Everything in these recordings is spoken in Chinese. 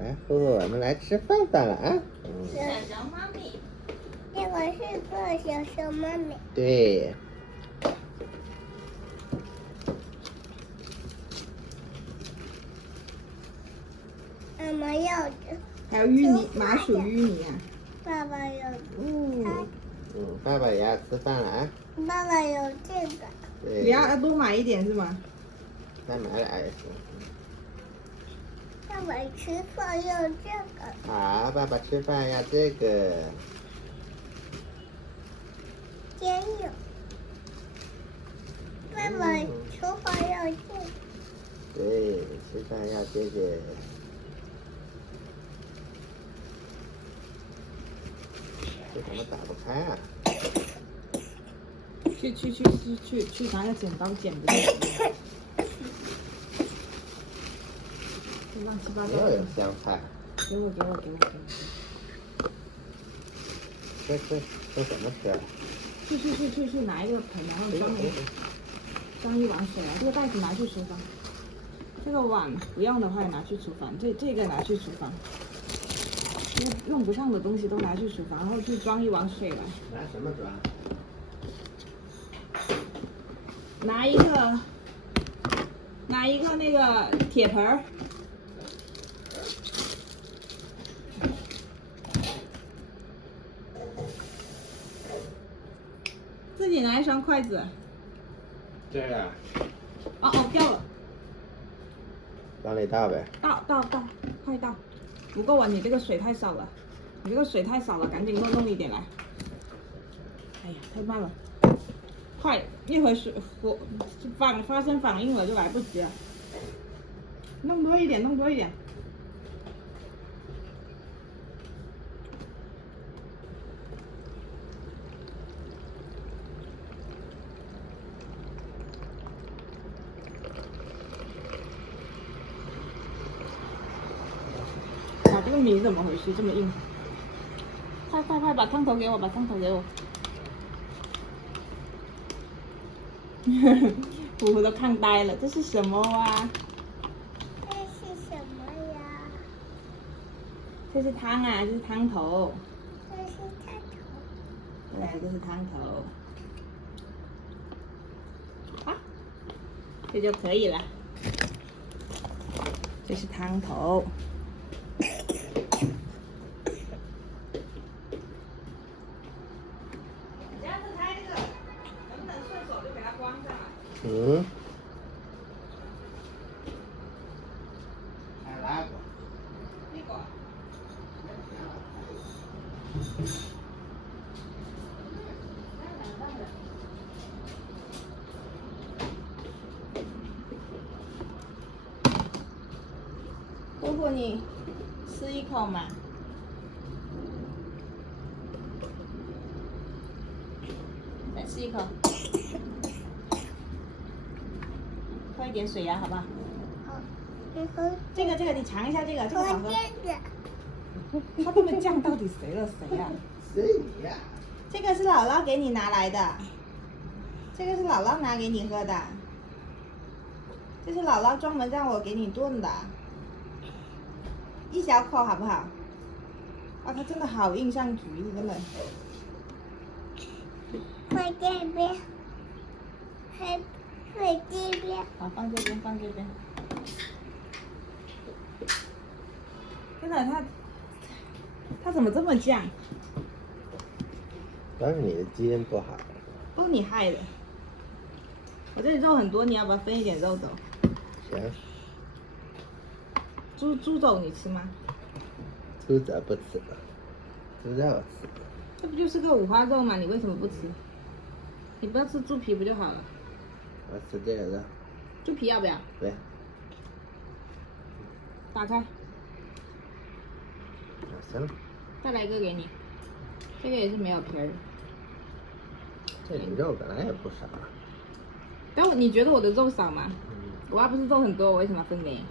来，呼呼，我们来吃饭饭了啊！小熊妈咪，这个是做小熊妈咪。对。妈妈要的，还有芋泥，麻薯芋泥啊。爸爸有，爸爸也要吃饭了啊！爸爸有这个。对。你要多买一点是吗？再买俩也行。爸爸吃饭要这个。好，爸爸吃饭要这个。煎饼。爸爸吃饭要这个。对，吃饭要这个。这怎么打不开啊？去拿个剪刀剪不就行了？乱七八糟又有的。香菜。给我。这怎么吃啊？去拿一个盆，然后装一碗水啊。这个袋子拿去厨房，这个碗不用的话拿去厨房，这个拿去厨房。用不上的东西都拿去厨房，然后去装一碗水来。拿什么装？拿一个那个铁盆儿。自己拿一双筷子。这个。哦，掉了。往里倒呗。倒，快倒。不够啊，你这个水太少了，赶紧弄一点来。哎呀，太慢了，快，一会儿发生反应了就来不及了。弄多一点。这个米怎么回事？这么硬！快，把汤头给我，虎虎都看呆了，这是什么啊？这是什么呀？这是汤啊，这是汤头。这是汤头。对，这是汤头。啊，这就可以了。这是汤头。还拉过。这个。姑姑，你吃一口嘛。再吃一口。喝一点水呀，好不好？好，你喝。这个你尝一下，这个好喝。它这么酱，到底谁了谁呀？谁呀？这个是姥姥给你拿来的，这个是姥姥拿给你喝的，这是姥姥专门让我给你炖的，一小口好不好？啊，它真的好硬，像橘子，真的。放这边，还放这边。好，放这边。真的，它怎么这么酱？都是你的基因不好。都你害的。我这里肉很多，你要不要分一点肉走？行。猪肘你吃吗？猪肘不吃，猪肉吃。这不就是个五花肉吗？你为什么不吃？你不要吃猪皮不就好了？我吃这个肉。猪皮要不要？对。打开。行了。再来一个给你，这个也是没有皮儿。这里肉本来也不少。但你觉得我的肉少吗？我还不是肉很多，我为什么分给你？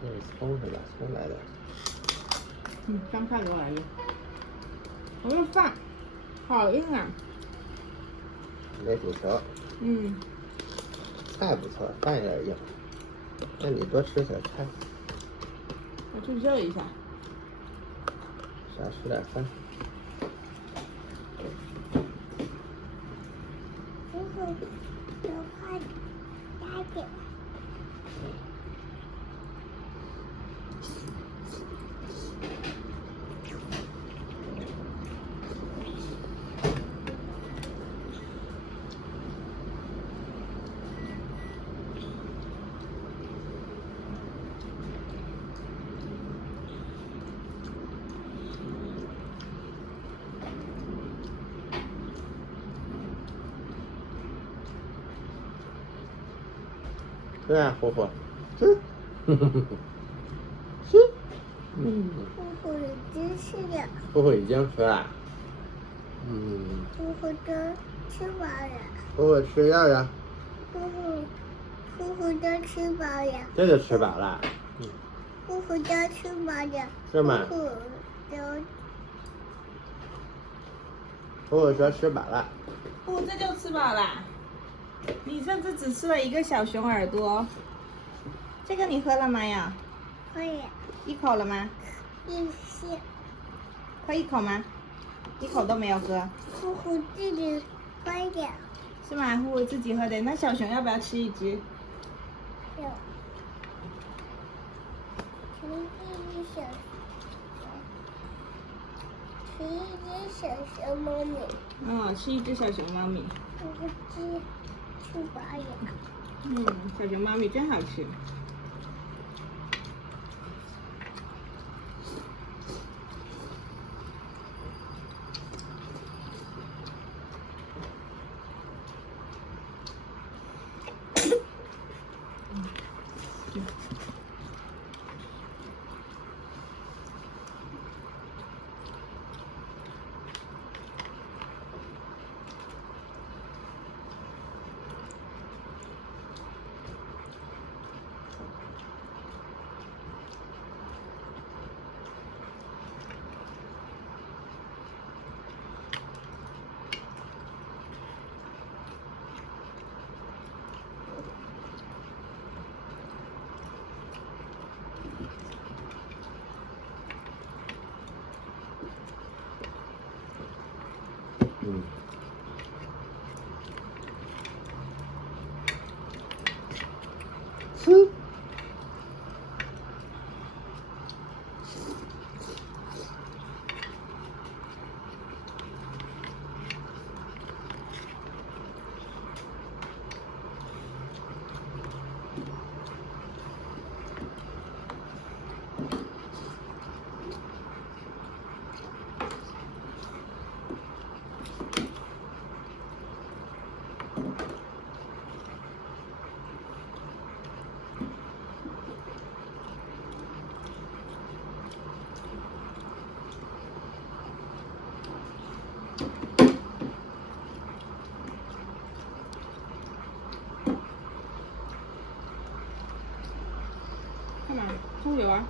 这是葱是吧？葱来的。香菜给我来一个。我这饭好硬啊。没煮熟。菜不错，饭有点硬。那你多吃点菜，我去热一下。少吃点饭。如果的话，加点。吃啊，火火，吃，吃。我已经吃了，火火已经吃了。我都吃饱了，火火吃药呀，我都吃饱了，这就吃饱了。我都吃饱了，是吗？火火说吃饱了。这就吃饱啦。你甚至只吃了一个小熊耳朵。这个你喝了吗呀？可以，一口了吗？一些，喝一口吗？一口都没有喝。我自己喝的，是吗？虎虎自己喝的。那小熊要不要吃一只？有，吃一只小熊猫咪，吃一只小熊猫咪。我吃饱了。小熊猫咪真好吃。吃。干嘛？葱油啊？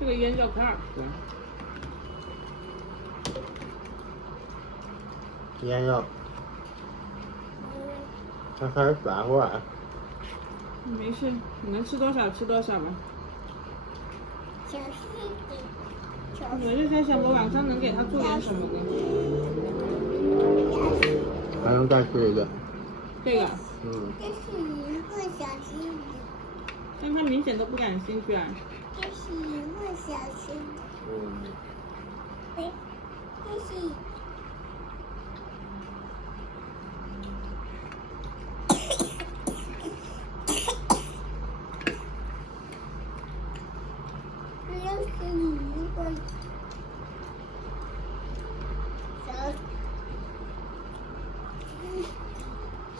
这个腌肉可好吃了。腌肉，它开始软和啊。没事，你能吃多少吃多少吧。小心点，我就在想，我晚上能给它做点什么呢？还能再吃一个。这个。这是一个小心点，但它明显都不感兴趣啊。这是一个小心点，哎，这是。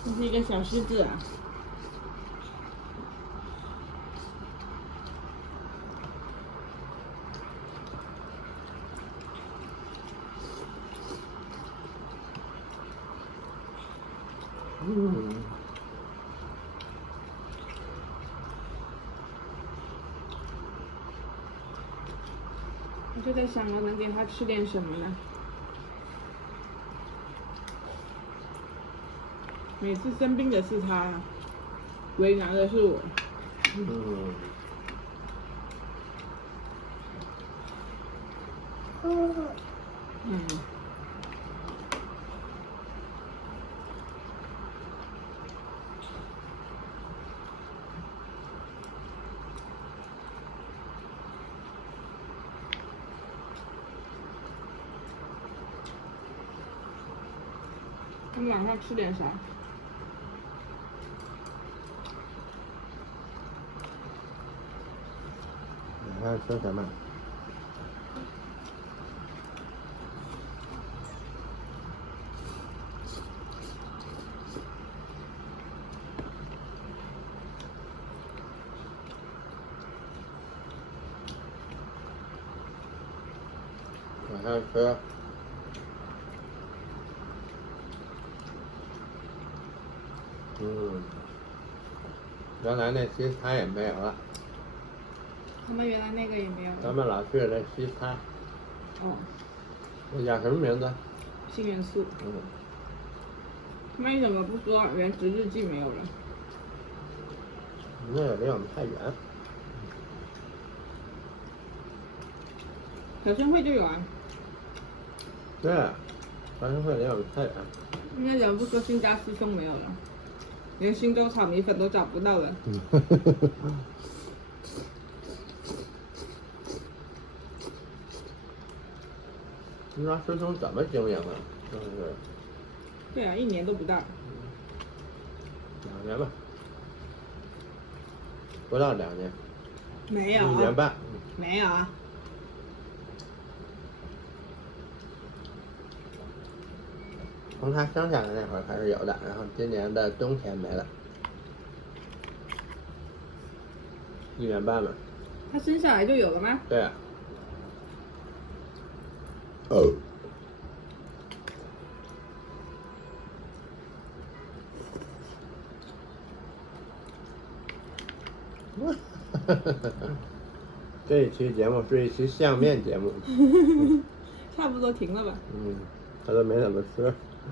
这是一个小狮子啊。我就在想，我能给它吃点什么呢？每次生病的是它啊。为难的是我。嗯，嗯。他们晚上吃点啥？晚上吃什么？晚上吃。原来那西餐也没有了。他们原来那个也没有。咱们老去那西餐。哦。那叫什么名字？新元素。他们怎么不说原值日记没有了？那个离我们太远。小生会就有啊。对，小生会离我们太远。那怎么不说新家师兄没有了？连新洲炒米粉都找不到了。新家师兄怎么经营啊？真是。对啊，1年都不到。2年吧。不到2年。没有。1年半。没有啊。从他生下来那会儿开始有的，然后今年的冬天没了。1年半吧。他生下来就有了吗？对啊。这一期节目是一期相面节目。差不多停了吧。他都没怎么吃。